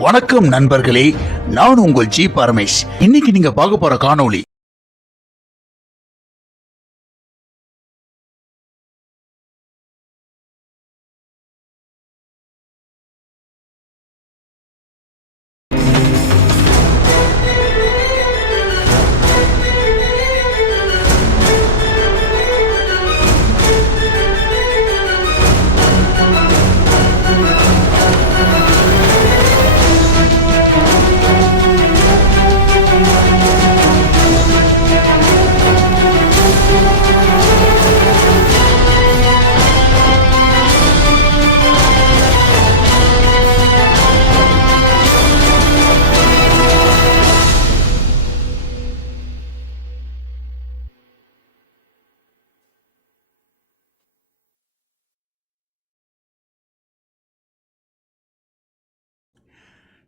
வணக்கம் நண்பர்களே நான் உங்கள் ஜி பரமேஷ். இன்னைக்கு நீங்க பார்க்க போற காணொளி